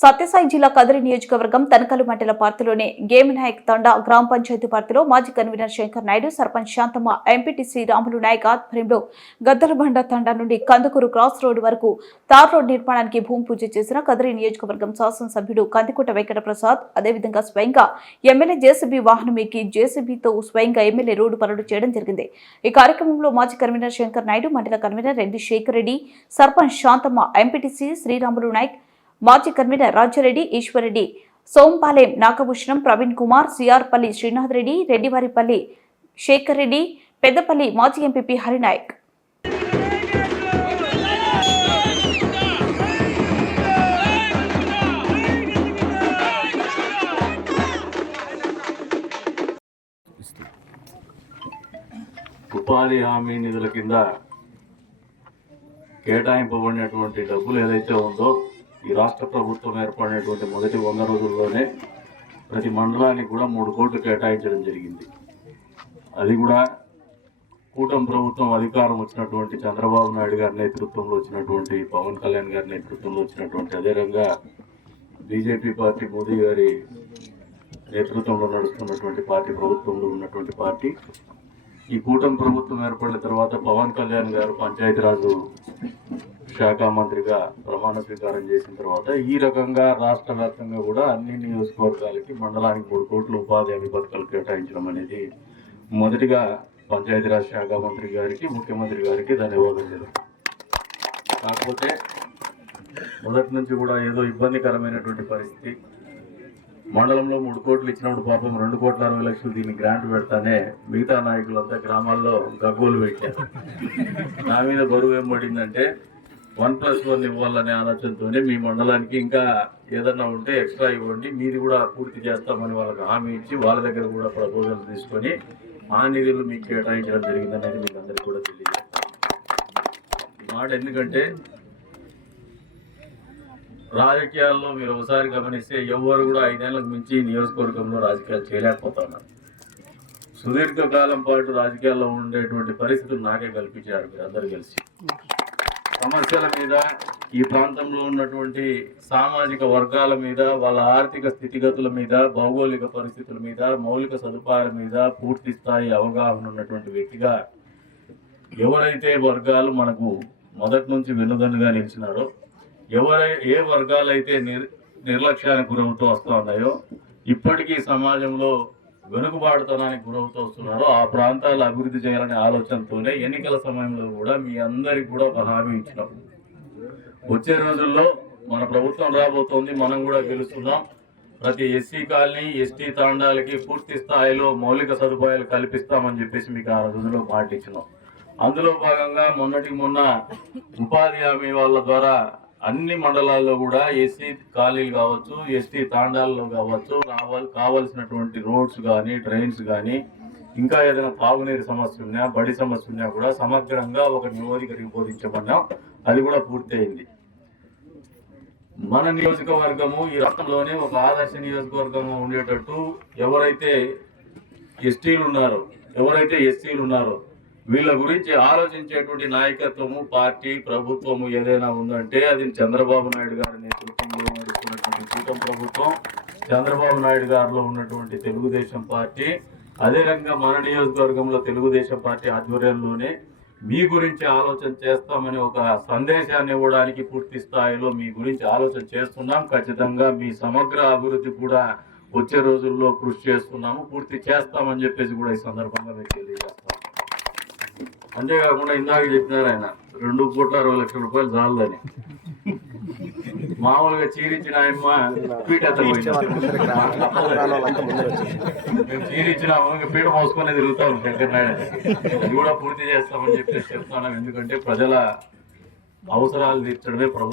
సత్యసాయి జిల్లా కదిరి నియోజకవర్గం తనకలు మండల పార్టీలోని గేమినాయక్ తండా గ్రామ పంచాయతీ పార్టీలో మాజీ కన్వీనర్ శంకర్ నాయుడు సర్పంచ్ శాంతమ్మ ఎంపీటీసీ రాములు నాయక్ ఆధ్వర్యంలో గద్దలబండ తండా నుండి కందుకూరు క్రాస్ రోడ్ వరకు తార్ రోడ్ నిర్మాణానికి భూమి పూజ చేసిన కదిరి నియోజకవర్గం శాసనసభ్యుడు కందికోట వెంకట ప్రసాద్ అదేవిధంగా స్వయంగా ఎమ్మెల్యే జేసీబీ వాహనం ఎక్కి జేసీబీతో స్వయంగా ఎమ్మెల్యే రోడ్డు పనులు చేయడం జరిగింది. ఈ కార్యక్రమంలో మాజీ కన్వీనర్ శంకర్ నాయుడు మండల కన్వీనర్ రెడ్డి శేఖర్ రెడ్డి సర్పంచ్ శాంతమ్మ ఎంపీటీసీ శ్రీరాములు నాయక్ మాజీ కన్వీనర్ రాజారెడ్డి ఈశ్వరెడ్డి సోంపాలెం నాగభూషణం ప్రవీణ్ కుమార్ సిఆర్పల్లి శ్రీనాథ్ రెడ్డి రెడ్డివారిపల్లి శేఖర్ రెడ్డి పెద్దపల్లి మాజీ ఎంపీపీ హరినాయక్. ఉపాధి హామీ నిధుల కింద కేటాయింపబడినటువంటి డబ్బులు ఏదైతే ఉందో ఈ రాష్ట్ర ప్రభుత్వం ఏర్పడినటువంటి మొదటి వంద రోజుల్లోనే ప్రతి మండలానికి కూడా మూడు కోట్లు కేటాయించడం జరిగింది. అది కూడా కూటమి ప్రభుత్వం అధికారం వచ్చినటువంటి చంద్రబాబు నాయుడు గారి నేతృత్వంలో వచ్చినటువంటి పవన్ కళ్యాణ్ గారి నేతృత్వంలో వచ్చినటువంటి అదేవిధంగా బీజేపీ పార్టీ మోదీ గారి నేతృత్వంలో నడుస్తున్నటువంటి పార్టీ ప్రభుత్వంలో ఉన్నటువంటి పార్టీ. ఈ కూటమి ప్రభుత్వం ఏర్పడిన తర్వాత పవన్ కళ్యాణ్ గారు పంచాయతీరాజు శాఖ మంత్రిగా ప్రమాణ స్వీకారం చేసిన తర్వాత ఈ రకంగా రాష్ట్ర వ్యాప్తంగా కూడా అన్ని నియోజకవర్గాలకి మండలానికి మూడు కోట్ల ఉపాధి హామీ పథకాలు కేటాయించడం అనేది మొదటిగా పంచాయతీరాజ్ శాఖ మంత్రి గారికి ముఖ్యమంత్రి గారికి ధన్యవాదాలు కాకపోతే మొదటి నుంచి కూడా ఏదో ఇబ్బందికరమైనటువంటి పరిస్థితి. మండలంలో మూడు కోట్లు ఇచ్చినప్పుడు పాపం రెండు కోట్ల అరవై లక్షలు దీన్ని గ్రాంట్ పెడతానే మిగతా నాయకులంతా గ్రామాల్లో గగ్గోలు పెట్టారు. నా మీద బరువు ఏం పడిందంటే వన్ ప్లస్ వన్ ఇవ్వాలనే ఆలోచనతోనే మీ మండలానికి ఇంకా ఏదన్నా ఉంటే ఎక్స్ట్రా ఇవ్వండి. మీది కూడా పూర్తి చేస్తామని వాళ్ళకి హామీ ఇచ్చి వాళ్ళ దగ్గర కూడా ప్రపోజల్ తీసుకొని ఆ నిధులు మీకు కేటాయించడం జరిగిందనేది మీకు అందరికీ కూడా తెలియదు మాట ఎందుకంటే రాజకీయాల్లో మీరు ఒకసారి గమనిస్తే ఎవరు కూడా ఐదేళ్ళకు మించి నియోజకవర్గంలో రాజకీయాలు చేయలేకపోతున్నారు. సుదీర్ఘకాలం పాటు రాజకీయాల్లో ఉండేటువంటి పరిస్థితులు నాకే కల్పించారు మీరు అందరూ కలిసి. సమస్యల మీద ఈ ప్రాంతంలో ఉన్నటువంటి సామాజిక వర్గాల మీద వాళ్ళ ఆర్థిక స్థితిగతుల మీద భౌగోళిక పరిస్థితుల మీద మౌలిక సదుపాయాల మీద పూర్తి స్థాయి అవగాహన ఉన్నటువంటి వ్యక్తిగా ఎవరైతే వర్గాలు మనకు మొదటి నుంచి వెన్నుదన్నుగా నిలిచినారో ఎవరై ఏ వర్గాలైతే నిర్ నిర్లక్ష్యానికి గురవుతూ వస్తూ ఉన్నాయో ఇప్పటికీ సమాజంలో వెనుకబాటుతనానికి గురవుతూ వస్తున్నారో ఆ ప్రాంతాలు అభివృద్ధి చేయాలనే ఆలోచనతోనే ఎన్నికల సమయంలో కూడా మీ అందరికి కూడా ఒక హామీ ఇచ్చినాం. వచ్చే రోజుల్లో మన ప్రభుత్వం రాబోతోంది మనం కూడా గెలుస్తున్నాం. ప్రతి ఎస్సీ కాలనీ ఎస్టీ తాండాలకి పూర్తి స్థాయిలో మౌలిక సదుపాయాలు కల్పిస్తామని చెప్పేసి మీకు ఆ రోజుల్లో మాట ఇచ్చినాం అందులో భాగంగా మొన్నటికి మొన్న ఉపాధి హామీ వాళ్ళ ద్వారా అన్ని మండలాల్లో కూడా ఎస్సీ ఖాళీలు కావచ్చు ఎస్టీ తాండాల్లో కావచ్చు రావాలి కావలసినటువంటి రోడ్స్ కానీ ట్రైన్స్ కానీ ఇంకా ఏదైనా తాగునీరు సమస్య ఉన్నా బడి సమస్య ఉన్నా కూడా సమగ్రంగా ఒక నివేదికకి బోధించబడ్డాం అది కూడా పూర్తయింది. మన నియోజకవర్గము ఈ రాష్ట్రంలోనే ఒక ఆదర్శ నియోజకవర్గము ఉండేటట్టు ఎవరైతే ఎస్టీలు ఉన్నారో ఎవరైతే ఎస్సీలు ఉన్నారో వీళ్ళ గురించి ఆలోచించేటువంటి నాయకత్వము పార్టీ ప్రభుత్వము ఏదైనా ఉందంటే అది చంద్రబాబు నాయుడు గారి నేతృత్వంలో నడుస్తున్నటువంటి కూటమి ప్రభుత్వం చంద్రబాబు నాయుడు గారిలో ఉన్నటువంటి తెలుగుదేశం పార్టీ అదే మన నియోజకవర్గంలో తెలుగుదేశం పార్టీ ఆధ్వర్యంలోనే మీ గురించి ఆలోచన చేస్తామని ఒక సందేశాన్ని ఇవ్వడానికి పూర్తి స్థాయిలో మీ గురించి ఆలోచన చేస్తున్నాం. ఖచ్చితంగా మీ సమగ్ర అభివృద్ధి కూడా వచ్చే రోజుల్లో కృషి చేస్తున్నాము పూర్తి చేస్తామని చెప్పేసి కూడా ఈ సందర్భంగా మీకు తెలియదు అంతేకాకుండా ఇందాక చెప్పినారు ఆయన రెండు పూట అరవై లక్షల రూపాయలు చాలదని. మామూలుగా చీరిచ్చిన ఆయమ్మ పీట మేము చీరిచ్చినాము ఇంకా పీట మోసుకొని తిరుగుతాం శంకర్ నాయుడు కూడా పూర్తి చేస్తామని చెప్పేసి చెప్తున్నాం. ఎందుకంటే ప్రజల అవసరాలు తీర్చడమే ప్రభుత్వం.